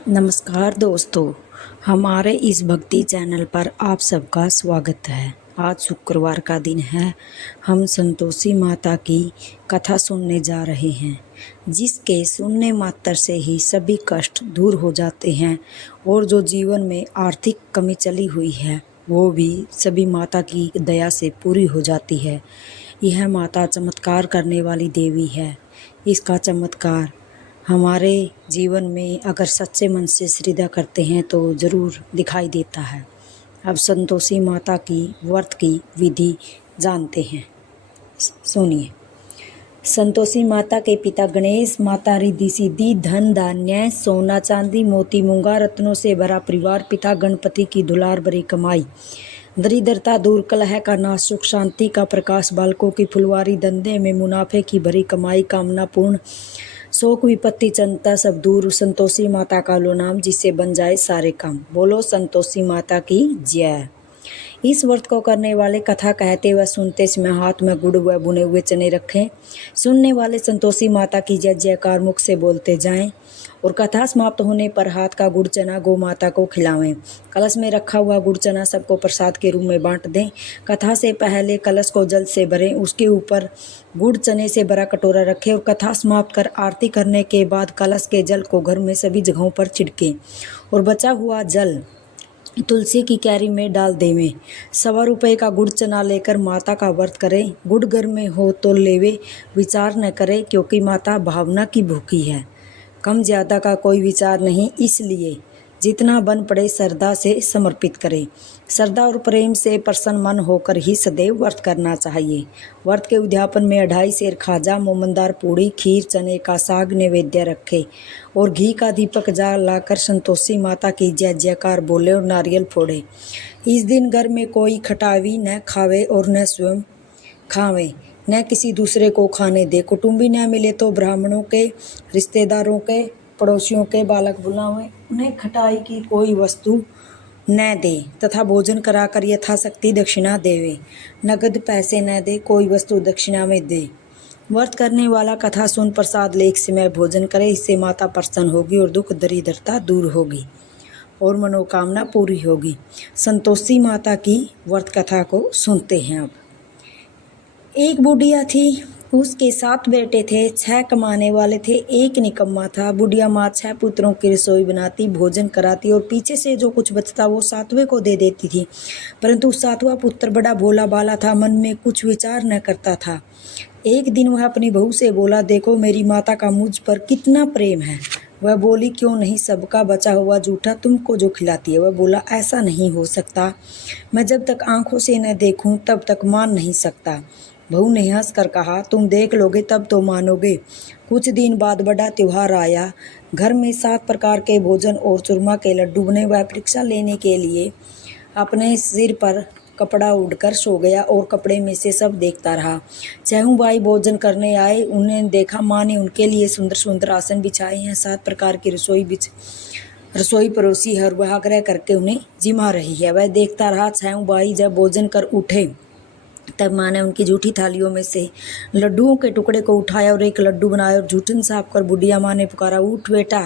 नमस्कार दोस्तों, हमारे इस भक्ति चैनल पर आप सबका स्वागत है। आज शुक्रवार का दिन है। हम संतोषी माता की कथा सुनने जा रहे हैं, जिसके सुनने मात्र से ही सभी कष्ट दूर हो जाते हैं और जो जीवन में आर्थिक कमी चली हुई है वो भी सभी माता की दया से पूरी हो जाती है। यह माता चमत्कार करने वाली देवी है। इसका चमत्कार हमारे जीवन में अगर सच्चे मन से श्रद्धा करते हैं तो ज़रूर दिखाई देता है। अब संतोषी माता की व्रत की विधि जानते हैं। सुनिए। संतोषी माता के पिता गणेश, माता रिद्धि सिद्धि, धन धान्य, सोना चांदी, मोती मूंगा, रत्नों से भरा परिवार। पिता गणपति की दुलार भरी कमाई, दरिद्रता दूर, कलह का नाश, सुख शांति का प्रकाश, बालकों की फुलवारी, धंधे में मुनाफे की भरी कमाई, कामना पूर्ण, शोक विपत्ति चिंता सब दूर। संतोषी माता का लो नाम, जिससे बन जाए सारे काम। बोलो संतोषी माता की जय। इस व्रत को करने वाले कथा कहते व सुनते समय हाथ में गुड़ व भुने हुए चने रखें। सुनने वाले संतोषी माता की जय जयकार मुख से बोलते जाएं और कथा समाप्त होने पर हाथ का गुड़ चना गौ माता को खिलावें। कलश में रखा हुआ गुड़ चना सबको प्रसाद के रूप में बांट दें। कथा से पहले कलश को जल से भरें, उसके ऊपर गुड़ चने से भरा कटोरा रखें और कथा समाप्त कर आरती करने के बाद कलश के जल को घर में सभी जगहों पर छिड़कें और बचा हुआ जल तुलसी की क्यारी में डाल देवें। ₹1.25 का गुड़ चना लेकर माता का व्रत करें। गुड़ घर में हो तो लेवे, विचार न करें, क्योंकि माता भावना की भूखी है। कम ज़्यादा का कोई विचार नहीं, इसलिए जितना बन पड़े श्रद्धा से समर्पित करें। श्रद्धा और प्रेम से प्रसन्न मन होकर ही सदैव व्रत करना चाहिए। व्रत के उद्यापन में 2.5 सेर खाजा, मोमनदार पूड़ी, खीर, चने का साग नैवेद्य रखे और घी का दीपक जलाकर संतोषी माता की जय जयकार बोले और नारियल फोड़े। इस दिन घर में कोई खटावी न खावे और न स्वयं खावे, न किसी दूसरे को खाने दे। कुटुंबी न मिले तो ब्राह्मणों के, रिश्तेदारों के, पड़ोसियों के बालक बुलावें। उन्हें खटाई की कोई वस्तु न दे तथा भोजन कराकर यथाशक्ति दक्षिणा देवे। नगद पैसे न दे, कोई वस्तु दक्षिणा में दे। व्रत करने वाला कथा सुन प्रसाद ले एक समय भोजन करे। इससे माता प्रसन्न होगी और दुख दरिद्रता दूर होगी और मनोकामना पूरी होगी। संतोषी माता की व्रत कथा को सुनते हैं। अब एक बुढ़िया थी, उसके 7 बेटे थे। 6 कमाने वाले थे, एक निकम्मा था। बुढ़िया माँ 6 पुत्रों की रसोई बनाती, भोजन कराती और पीछे से जो कुछ बचता वो 7वें को दे देती थी। परंतु 7वां पुत्र बड़ा भोला भाला था, मन में कुछ विचार न करता था। एक दिन वह अपनी बहू से बोला, देखो मेरी माता का मुझ पर कितना प्रेम है। वह बोली, क्यों नहीं, सबका बचा हुआ जूठा तुमको जो खिलाती है। वह बोला, ऐसा नहीं हो सकता, मैं जब तक आंखों से न देखूं तब तक मान नहीं सकता। बहू ने हंस कर कहा, तुम देख लोगे तब तो मानोगे। कुछ दिन बाद बड़ा त्योहार आया। घर में 7 प्रकार के भोजन और चूरमा के लड्डू बने। वह परीक्षा लेने के लिए अपने सिर पर कपड़ा उड़कर सो गया और कपड़े में से सब देखता रहा। 6 भाई भोजन करने आए। उन्हें देखा माँ ने उनके लिए सुंदर सुंदर आसन बिछाए हैं, 7 प्रकार की रसोई परोसी है और वह आग्रह करके उन्हें जिमा रही है। वह देखता रहा। 6 भाई जब भोजन कर उठे तब माँ ने उनकी जूठी थालियों में से लड्डुओं के टुकड़े को उठाया और एक लड्डू बनाया और जूठन साफ कर बुढ़िया माँ ने पुकारा, उठ बेटा,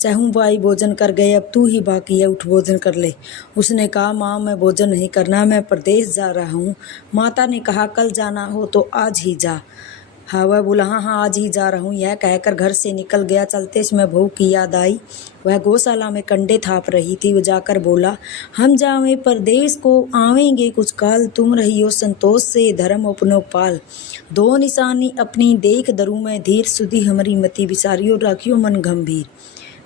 6 भाई भोजन कर गए, अब तू ही बाकी है, उठ भोजन कर ले। उसने कहा, माँ मैं भोजन नहीं करना, मैं प्रदेश जा रहा हूँ। माता ने कहा, कल जाना हो तो आज ही जा। हाँ, वह बोला, हाँ आज ही जा रहा हूँ। यह कहकर घर से निकल गया। चलते समय बहू की याद आई। वह गौशाला में कंडे थाप रही थी। वो जाकर बोला, हम जावे परदेश को, आवेंगे कुछ काल, तुम रहियो संतोष से धर्म अपनो पाल। 2 निशानी अपनी देख दरू में धीर, सुधी हमारी मति विसारियो, राखियो मन गंभीर।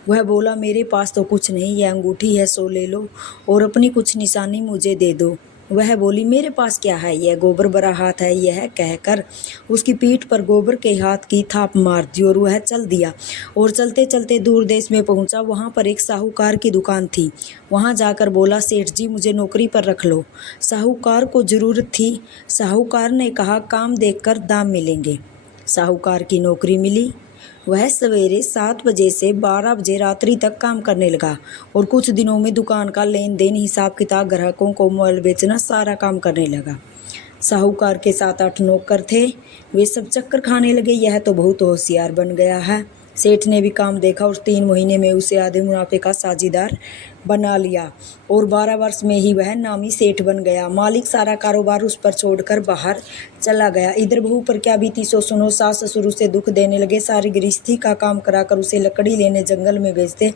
वह बोला, मेरे पास तो कुछ नहीं, यह अंगूठी है सो ले लो और अपनी कुछ निशानी मुझे दे दो। वह बोली, मेरे पास क्या है, यह गोबर भरा हाथ है। यह कहकर उसकी पीठ पर गोबर के हाथ की थाप मार दी और वह चल दिया और चलते चलते दूर देश में पहुंचा। वहां पर एक साहूकार की दुकान थी। वहां जाकर बोला, सेठ जी मुझे नौकरी पर रख लो। साहूकार को जरूरत थी। साहूकार ने कहा, काम देखकर दाम मिलेंगे। साहूकार की नौकरी मिली। वह सवेरे 7 बजे से 12 बजे रात्रि तक काम करने लगा और कुछ दिनों में दुकान का लेन देन, हिसाब किताब, ग्राहकों को माल बेचना, सारा काम करने लगा। साहूकार के 7-8 नौकर थे। वे सब चक्कर खाने लगे, यह तो बहुत होशियार बन गया है। सेठ ने भी काम देखा और 3 महीने में उसे आधे मुनाफे का साझेदार बना लिया और 12 वर्ष में ही वह नामी सेठ बन गया। मालिक सारा कारोबार उस पर छोड़कर बाहर चला गया। इधर बहू पर क्या बीती सो सुनो। सास ससुर उसे दुख देने लगे, सारी गृहस्थी का काम कराकर उसे लकड़ी लेने जंगल में भेजते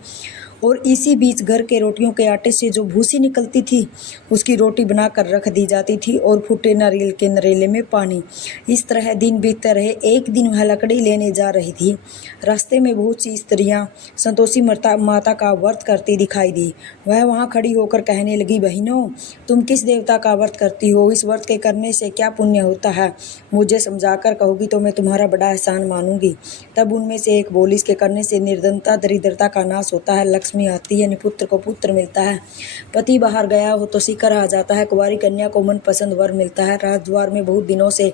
और इसी बीच घर के रोटियों के आटे से जो भूसी निकलती थी उसकी रोटी बनाकर रख दी जाती थी और फूटे नारियल के नरेले में पानी। इस तरह दिन बीतते रहे। एक दिन वह लकड़ी लेने जा रही थी। रास्ते में बहुत सी स्त्रियां संतोषी माता का व्रत करती दिखाई दी। वह वहां खड़ी होकर कहने लगी, बहनों, तुम किस देवता का व्रत करती हो? इस व्रत के करने से क्या पुण्य होता है? मुझे समझाकर कहोगी तो मैं तुम्हारा बड़ा एहसान मानूंगी। तब उनमें से एक बोली, इसके करने से निर्धनता दरिद्रता का नाश होता है, लक्ष्मी आती है, निपुत्र को पुत्र मिलता है, पति बाहर गया हो तो शिकर आ जाता है, कुंवारी कन्या को मनपसंद वर मिलता है, राजद्वार में बहुत दिनों से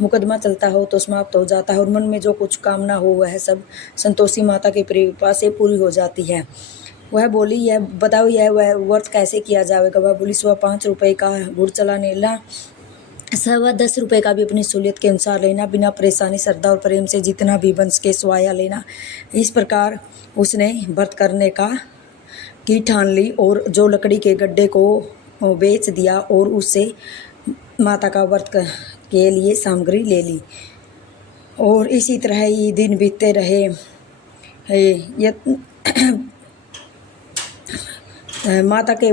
मुकदमा चलता हो तो समाप्त हो जाता है और मन में जो कुछ कामना हो वह सब संतोषी माता की कृपा से पूरी हो जाती है। वह बोली, यह बताओ, यह वह व्रत कैसे किया जाएगा? वह बोली, 5 रुपये का गुड़ चला लेना, 10 रुपये का भी अपनी सहूलियत के अनुसार लेना, बिना परेशानी श्रद्धा और प्रेम से जितना भी बन सके स्वाया लेना। इस प्रकार उसने व्रत करने की ठान ली और जो लकड़ी के गड्ढे को बेच दिया और उससे माता का व्रत के लिए सामग्री ले ली। और इसी तरह ही दिन बीतते रहे। माता के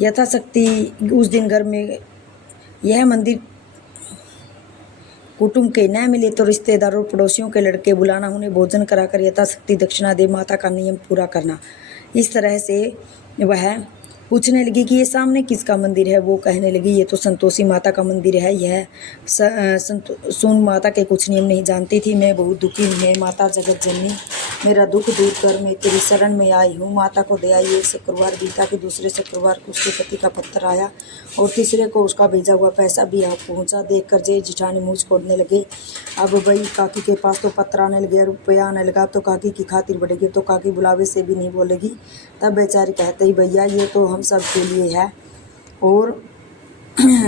यथाशक्ति उस दिन घर में यह मंदिर कुटुंब के न मिले तो रिश्तेदारों पड़ोसियों के लड़के बुलाना, उन्हें भोजन कराकर यथाशक्ति दक्षिणा दे माता का नियम पूरा करना। इस तरह से वह पूछने लगी कि ये सामने किसका मंदिर है? वो कहने लगी, ये तो संतोषी माता का मंदिर है। यह सुन माता के कुछ नियम नहीं जानती थी। मैं बहुत दुखी हूँ। मैं माता जगत जननी, मेरा दुख दूर कर, मैं तेरी शरण में आई हूँ। माता को दे आई। एक शुक्रवार बीता कि दूसरे शुक्रवार को उसके पति का पत्र आया और तीसरे को उसका भेजा हुआ पैसा भी आ पहुँचा। देख कर जेठ जिठानी मुँह खोलने लगे। अब भाई काकी के पास तो पत्र आने लगे, रुपया आने लगा, तो काकी की खातिर बढ़ेगी, तो काकी बुलावे से भी नहीं बोलेगी। तब बेचारी कहते ही, भैया ये तो हम सब के लिए है। और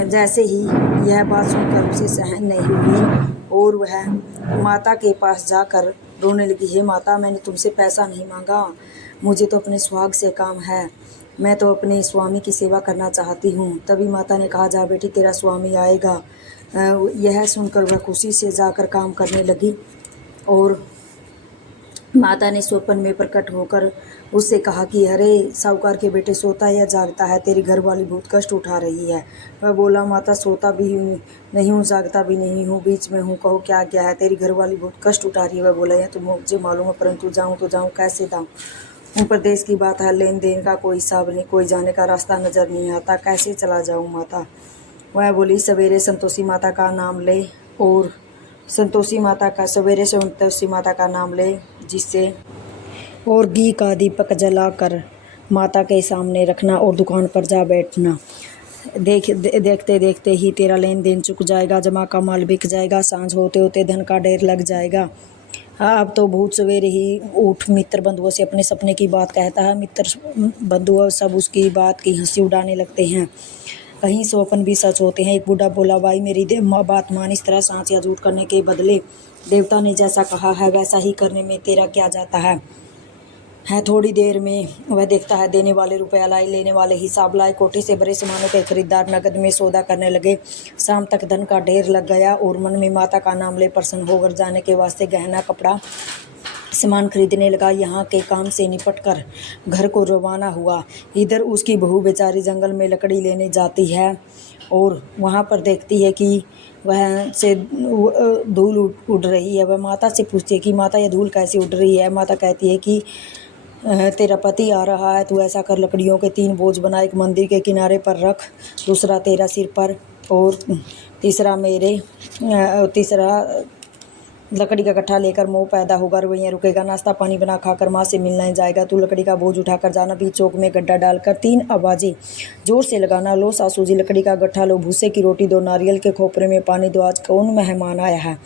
जैसे ही यह बात सुनकर उसे सहन नहीं हुई और वह माता के पास जाकर रोने लगी। हे माता, मैंने तुमसे पैसा नहीं मांगा, मुझे तो अपने सुहाग से काम है, मैं तो अपने स्वामी की सेवा करना चाहती हूँ। तभी माता ने कहा, जा बेटी, तेरा स्वामी आएगा। यह सुनकर वह खुशी से जाकर काम करने लगी और माता ने स्वप्न में प्रकट होकर उससे कहा कि अरे साहूकार के बेटे, सोता या जागता है? तेरी घरवाली बहुत कष्ट उठा रही है। वह बोला, माता सोता भी नहीं हूँ, जागता भी नहीं हूँ, बीच में हूँ, कहो क्या क्या है? तेरी घरवाली बहुत कष्ट उठा रही है। वह बोला, यह तो मुझे मालूम है, परंतु जाऊँ तो जाऊँ कैसे? जाऊँ? प्रदेश की बात है, लेन देन का कोई हिसाब नहीं, कोई जाने का रास्ता नज़र नहीं आता, कैसे चला जाऊँ माता? वह बोली, सवेरे संतोषी माता का नाम ले और संतोषी माता का नाम ले, जिससे और घी का दीपक जलाकर माता के सामने रखना और दुकान पर जा बैठना। देखते देखते ही तेरा लेन देन चुक जाएगा, जमा का माल बिक जाएगा, सांझ होते होते धन का ढेर लग जाएगा। हाँ, अब तो बहुत सवेरे ही उठ मित्र बंधुओं से अपने सपने की बात कहता है। मित्र बंधुओं सब उसकी बात की हंसी उड़ाने लगते हैं। कहीं स्वप्न भी सच होते हैं। एक बूढ़ा बोला, भाई मेरी बात मान, इस तरह सांच या झूठ करने के बदले देवता ने जैसा कहा है वैसा ही करने में तेरा क्या जाता है? थोड़ी देर में वह देखता है, देने वाले रुपया लाए, लेने वाले हिसाब लाए। कोठी से बड़े सामानों के खरीदार नगद में सौदा करने लगे। शाम तक धन का ढेर लग गया और मन में माता का नाम ले प्रसन्न होकर जाने के वास्ते गहना कपड़ा सामान खरीदने लगा। यहाँ के काम से निपट कर घर को रवाना हुआ। इधर उसकी बहू बेचारी जंगल में लकड़ी लेने जाती है और वहाँ पर देखती है कि वह से धूल उड़ रही है। वह माता से पूछती है कि माता, ये धूल कैसे उड़ रही है? माता कहती है कि तेरा पति आ रहा है, तू ऐसा कर, लकड़ियों के 3 बोझ बना, एक मंदिर के किनारे पर रख, दूसरा तेरा सिर पर और तीसरा लकड़ी का गट्ठा लेकर मोह पैदा होगा, वहीं रुकेगा, नाश्ता पानी बना खाकर माँ से मिलने जाएगा। तू लकड़ी का बोझ उठाकर जाना, बीच चौक में गड्ढा डालकर 3 आवाज़ें जोर से लगाना, लो सासू जी लकड़ी का गट्ठा लो, भूसे की रोटी दो, नारियल के खोपरे में पानी दो, आज कौन मेहमान आया है?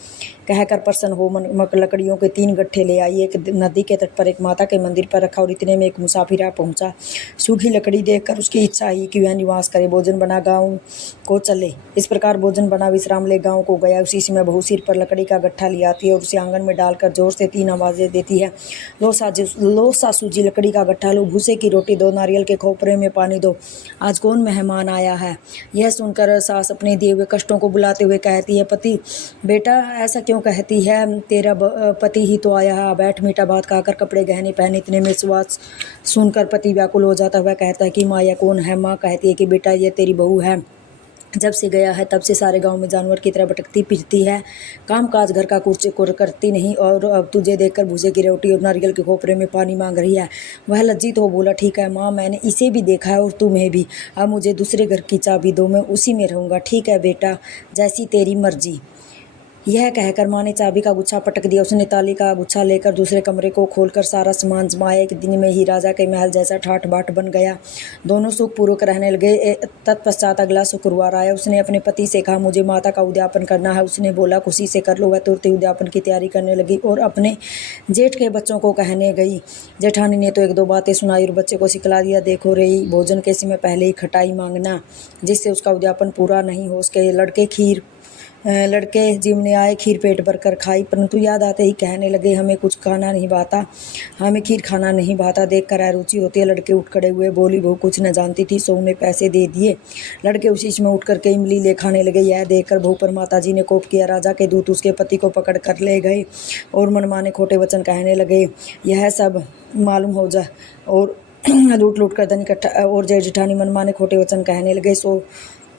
कहकर प्रसन्न हो मन लकड़ियों के 3 गट्ठे ले आई। एक नदी के तट पर एक माता के मंदिर पर रखा और इतने में एक मुसाफिर आ पहुंचा। सूखी लकड़ी देखकर उसकी इच्छा ही कि वह निवास करे, भोजन बना गाँव को चले। इस प्रकार भोजन बना विश्राम ले गाँव को गया। उसी समय बहू सिर पर लकड़ी का गट्ठा ले आती है और उसे आंगन में डालकर जोर से 3 आवाजें देती है। लो सासू जी लकड़ी का गट्ठा लो, भूसे की रोटी दो, नारियल के खोपरे में पानी दो, आज कौन मेहमान आया है। यह सुनकर सास अपने दिए हुए कष्टों को बुलाते हुए कहती है, पति बेटा ऐसा क्यों कहती है, तेरा पति ही तो आया है, बैठ मीठा भात खाकर कपड़े गहने पहने। इतने में सुवास सुनकर पति व्याकुल हो जाता हुआ कहता है कि माँ यह कौन है। माँ कहती है कि बेटा ये तेरी बहू है, जब से गया है तब से सारे गांव में जानवर की तरह भटकती फिरती है, काम काज घर का कुछ करती नहीं और अब तुझे देखकर भूसे की रोटी और नारियल के खोपरे में पानी मांग रही है। वह लज्जित हो बोला, ठीक है माँ, मैंने इसे भी देखा है और तुम्हें भी, अब मुझे दूसरे घर की चाबी दो, मैं उसी में रहूँगा। ठीक है बेटा, जैसी तेरी मर्जी। यह कहकर माँ ने चाबी का गुच्छा पटक दिया। उसने ताली का गुच्छा लेकर दूसरे कमरे को खोलकर सारा सामान जमाया। एक दिन में ही राजा के महल जैसा ठाठ बाट बन गया। दोनों सुखपूर्वक रहने लगे। तत्पश्चात अगला शुक्रवार आया। उसने अपने पति से कहा, मुझे माता का उद्यापन करना है। उसने बोला, खुशी से कर लो। वह तुरंत ही उद्यापन की तैयारी करने लगी और अपने जेठ के बच्चों को कहने गई। जेठानी ने तो 1-2 बातें सुनाई और बच्चे को सिखला दिया, देखो रही, भोजन के समय पहले ही खटाई मांगना, जिससे उसका उद्यापन पूरा नहीं हो सके। लड़के जिमने आए, खीर पेट भर कर खाई, परंतु याद आते ही कहने लगे, हमें कुछ खाना नहीं भाता, हमें खीर खाना नहीं भाता, देखकर अरुचि होती है। लड़के उठ खड़े हुए, बोली, बहू कुछ न जानती थी, सो उन्हें पैसे दे दिए। लड़के उसी में उठ करके इमली ले खाने लगे। यह देखकर बहू पर माताजी ने कोप किया। राजा के दूत उसके पति को पकड़ कर ले गए और मनमाने खोटे वचन कहने लगे। यह सब मालूम हो जा और लूट कर धन इकट्ठा, और जेठानी मनमाने खोटे वचन कहने लगे। सो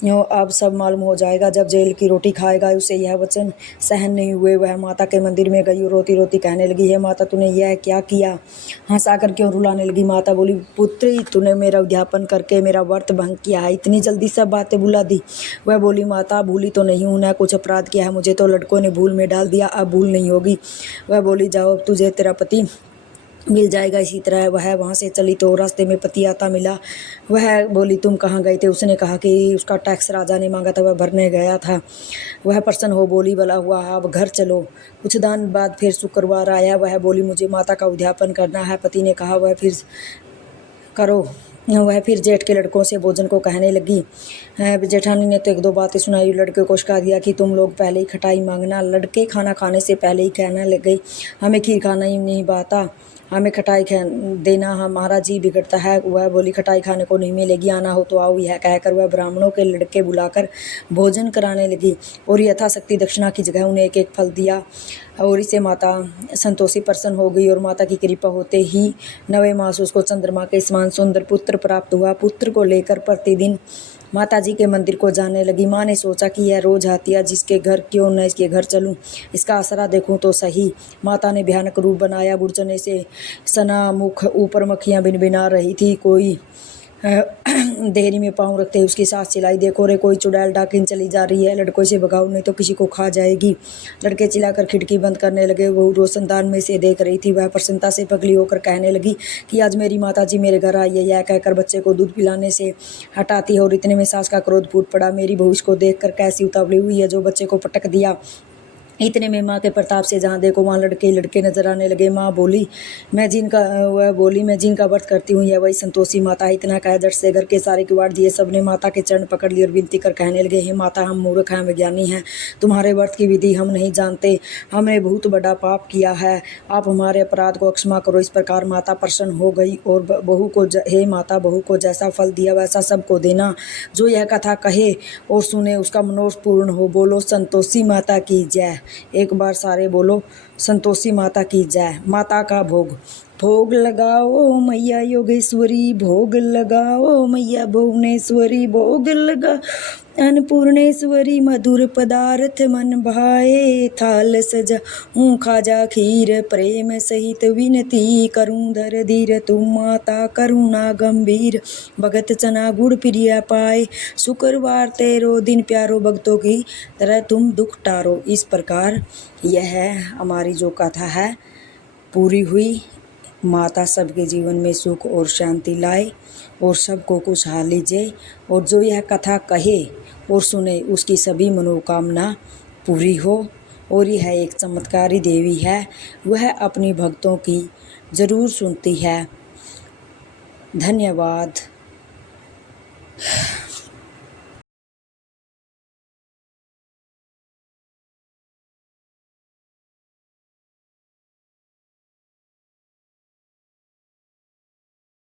अब सब मालूम हो जाएगा जब जेल की रोटी खाएगा। उसे यह वचन सहन नहीं हुए। वह माता के मंदिर में गई और रोती रोती कहने लगी, हे माता, तूने यह क्या किया। हंसाकर क्यों रुलाने लगी। माता बोली, पुत्री, तूने मेरा उद्यापन करके मेरा व्रत भंग किया है, इतनी जल्दी सब बातें भुला दी। वह बोली, माता, भूली तो नहीं हूँ, न कुछ अपराध किया है, मुझे तो लड़कों ने भूल में डाल दिया, अब भूल नहीं होगी। वह बोली, जाओ, अब तुझे तेरा पति मिल जाएगा। इसी तरह वह वहाँ से चली तो रास्ते में पति आता मिला। वह बोली, तुम कहाँ गए थे। उसने कहा कि उसका टैक्स राजा ने मांगा था, वह भरने गया था। वह प्रसन्न हो बोली, भला हुआ, अब घर चलो। कुछ दिन बाद फिर शुक्रवार आया। वह बोली, मुझे माता का उद्यापन करना है। पति ने कहा, वह फिर करो। वह फिर जेठ के लड़कों से भोजन को कहने लगी। जेठानी ने तो 1-2 बातें सुनाई। लड़के को सिखा दिया कि तुम लोग पहले ही खटाई मांगना। लड़के खाना खाने से पहले ही कहने लगे, हमें खीर खाना ही नहीं भाता, हमें खटाई देना, हमारा जी बिगड़ता है। वह बोली, खटाई खाने को नहीं मिलेगी, आना हो तो आओ। यह कहकर वह ब्राह्मणों के लड़के बुलाकर भोजन कराने लगी और यथाशक्ति दक्षिणा की जगह उन्हें 1-1 फल दिया। और इससे माता संतोषी प्रसन्न हो गई और माता की कृपा होते ही 9वें मास उसको चंद्रमा के समान सुंदर पुत्र प्राप्त हुआ। पुत्र को लेकर प्रतिदिन माताजी के मंदिर को जाने लगी। माँ ने सोचा कि यह रोज आती है, जिसके घर क्यों न इसके घर चलूं, इसका आसरा देखूं तो सही। माता ने भयानक रूप बनाया। गुड़चने से सना मुख, ऊपर मक्खियाँ भिनभिना रही थी। कोई देहरी में पाँव रखते ही उसकी सास चिल्लाई, देखो रे, कोई चुड़ैल डाकिन चली जा रही है, लड़कों से भगाओ नहीं तो किसी को खा जाएगी। लड़के चिल्लाकर खिड़की बंद करने लगे। वो रोशनदान में से देख रही थी। वह प्रसन्नता से पगली होकर कहने लगी कि आज मेरी माताजी मेरे घर आई है। यह कहकर बच्चे को दूध पिलाने से हटाती है और इतने में सास का क्रोध फूट पड़ा। मेरी बहू इसको देखकर कैसी उतावली हुई है, जो बच्चे को पटक दिया। इतने में माँ के प्रताप से जहाँ देखो वहाँ लड़के ही लड़के नजर आने लगे। माँ बोली, मैं जिनका व्रत करती हूँ, यह वही संतोषी माता है। इतना कह झट से घर के सारे किवाड़ दिए। सबने माता के चरण पकड़ लिए और विनती कर कहने लगे, हे माता, हम मूर्ख हैं, विज्ञानी हैं, तुम्हारे व्रत की विधि हम नहीं जानते, हमने बहुत बड़ा पाप किया है, आप हमारे अपराध को क्षमा करो। इस प्रकार माता प्रसन्न हो गई और हे माता, बहू को जैसा फल दिया वैसा सबको देना। जो यह कथा कहे और सुने उसका मनोरथ पूर्ण हो। बोलो संतोषी माता की जय। एक बार सारे बोलो, संतोषी माता की जय। माता का भोग लगाओ मैया योगेश्वरी, भोग लगाओ मैया भुवनेश्वरी, भोग लगा अन्नपूर्णेश्वरी, मधुर पदार्थ मन भाए, थाल सजा हूँ खाजा खीर, प्रेम सहित विनती करूँ धर धीर, तुम माता करुणा गंभीर, भगत चना गुड़ प्रिय पाए, शुक्रवार तेरो दिन प्यारो, भक्तों की तरह तुम दुख टारो। इस प्रकार यह हमारी जो कथा है पूरी हुई। माता सबके जीवन में सुख और शांति लाए और सबको खुशहाली दे, और जो यह कथा कहे और सुने उसकी सभी मनोकामना पूरी हो और यह एक चमत्कारी देवी है। वह अपनी भक्तों की ज़रूर सुनती है। धन्यवाद।